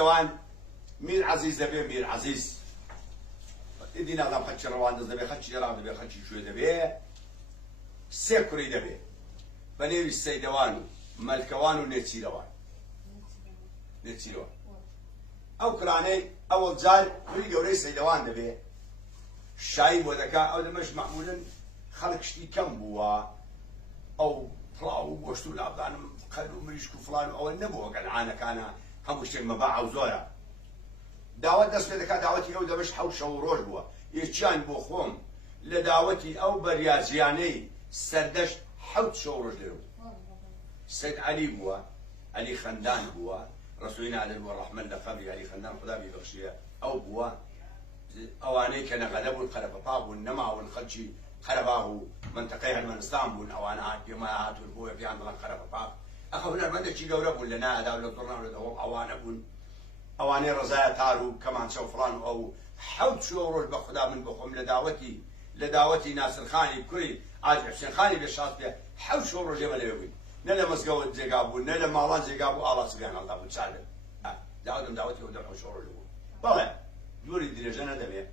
سيدوان مير عزيز دبي مير عزيز إدي نظام خدش روان دبي خدش إيران دبي خدش شو دبي سكري دبي بنيوي السيدوان ملكوان ونتسيلوان نتسيلوان أو كراني أول جار كل جوري سيدوان دبي شاي وذكاء أو دمش معمولا خلق شتي كم بوا أو فلاو وشتو لابدان خلو مريشكو فلان أو النبوة قال عانا كان هم شتي مباع وزويا دعوت دست ذكاء دعوتي أو دمش حوش أو روج بوا يشان بوخوم لدعوتي أو بريازياني سردش حوت شوروج له سيد علي بوا علي خندان بوا رسولنا عليه الرحمن لقبي علي خندان خدا بيبخشيه أو بوا أواني كان غلبوا الخلفاء طاب والنما والخلشي خلفاه منطقة المنستان بون أوانا جماعات والبوية في عندنا خلفاء طاب أخونا المدة شيء قربوا لنا هذا ولا طرنا ولا دوام أوانا بون أواني رزايا تارو كمان شو فلان أو حوت شوروج بخدا من بخوم لدعوتي ناصر خاني بكري عاج حسين خاني بالشاط فيها حوت شوروج جمال يوي نلا مسجود زجابو نلا مالان زجابو الله سبحانه الله بتساعد دعوتي ودعو شوروج طلع دوري درجنا دبي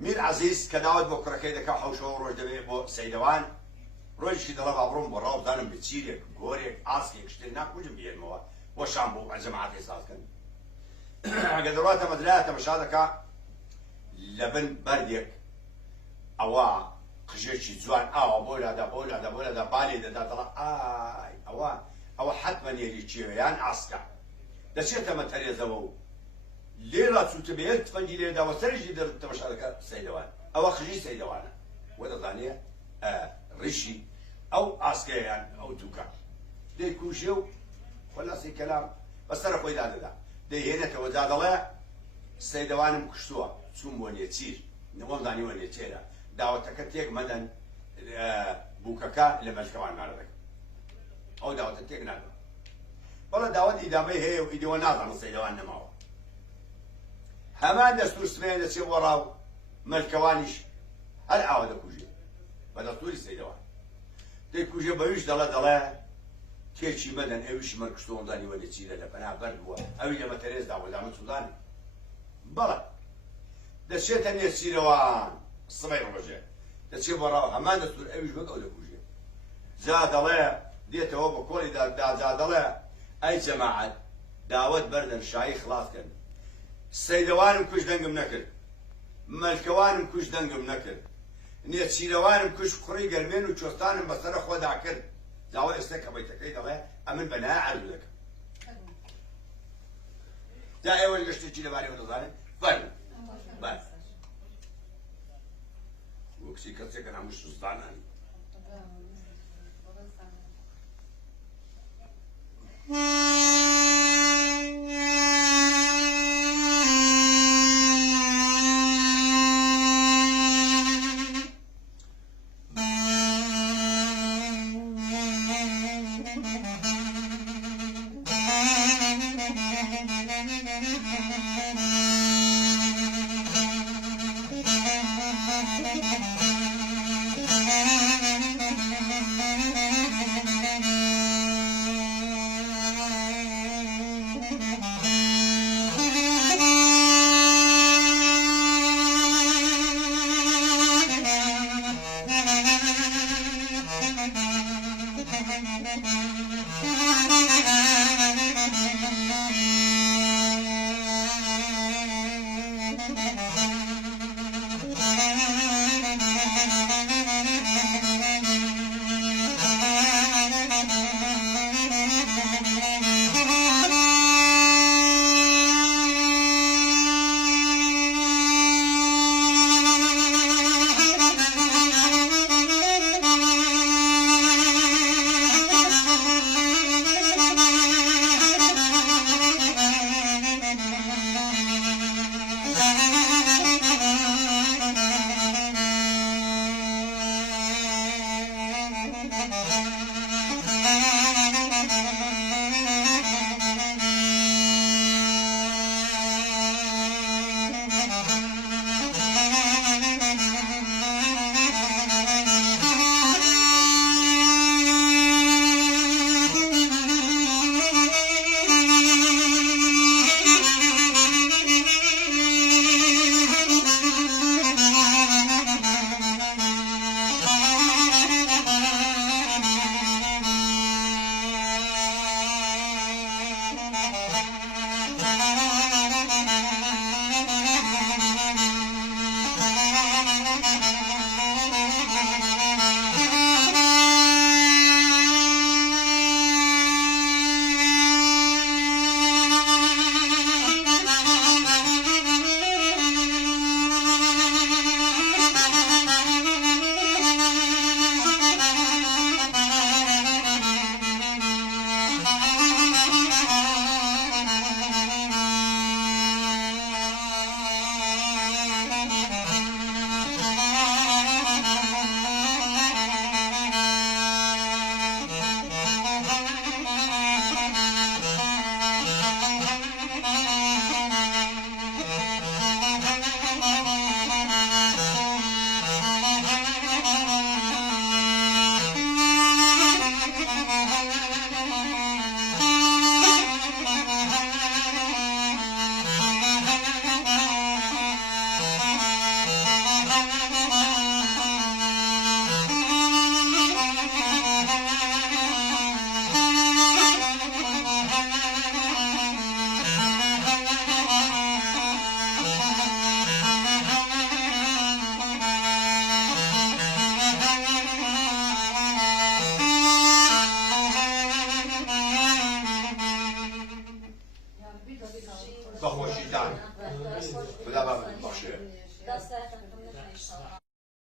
مير عزيز كداود بكره كيدا كحو شوروج دبي بو سيدوان روج شي طلب عبرون براو دانم بتشيلك غوريك اسكيك شتناك وجم بيرموا وشامبو جماعة إساس كان قدرات مدلات مشادك لبن بردك أوا خشيش زوان بولا دا بالي دا طلع أوا حتما يلي تشيريان عسكر دا شيء تم تري زوو ليلة تبيت فنجيلي دا وسرجي درت مشادك سيدوان أوا خشيش سيدوان ودا ثانية ريشي أو عسكر يعني أو توكا دي كوشيو ولا سي كلام بس ترى خوي هذا ده هنا توزاد الله سيدوان مكشتوا ثم ونيتير نقول داني ونيتيرا دعوة تكتيك مدن بوكاكا لملكوان مالك أو دعوة تكتيك نادم والله دعوة إدامة هي وإدوان ناظر سيدوان نماو همان دستور سمين دسي وراو ملكوانيش هل عاودة كوجي بدستور سيدوان ده كوجي بيوش دلا تيجي مدن أويش مركزون داني ونتيجة لبناء بردوا أوي لما تريز دعوة دعوة سوداني بلى دشيت أن يسيروان الصبي رجع دشيت وراه همان دستور أويش بقى ولا كوجي زاد الله ديته هو بقول إذا زاد الله أي جماعة دعوة بردن شاي خلاص كان السيدوان مكوش دنقم نكر ملكوان مكوش دنقم نكر نيسيروان مكوش قري قلبين وشوستان بصرخ ودع كر دعوة استك بيتك أي دعوة أمن بناء على لك دا أول قشتي كذا باري ونظاري باري باري وكسي كسي كان عمش صداناني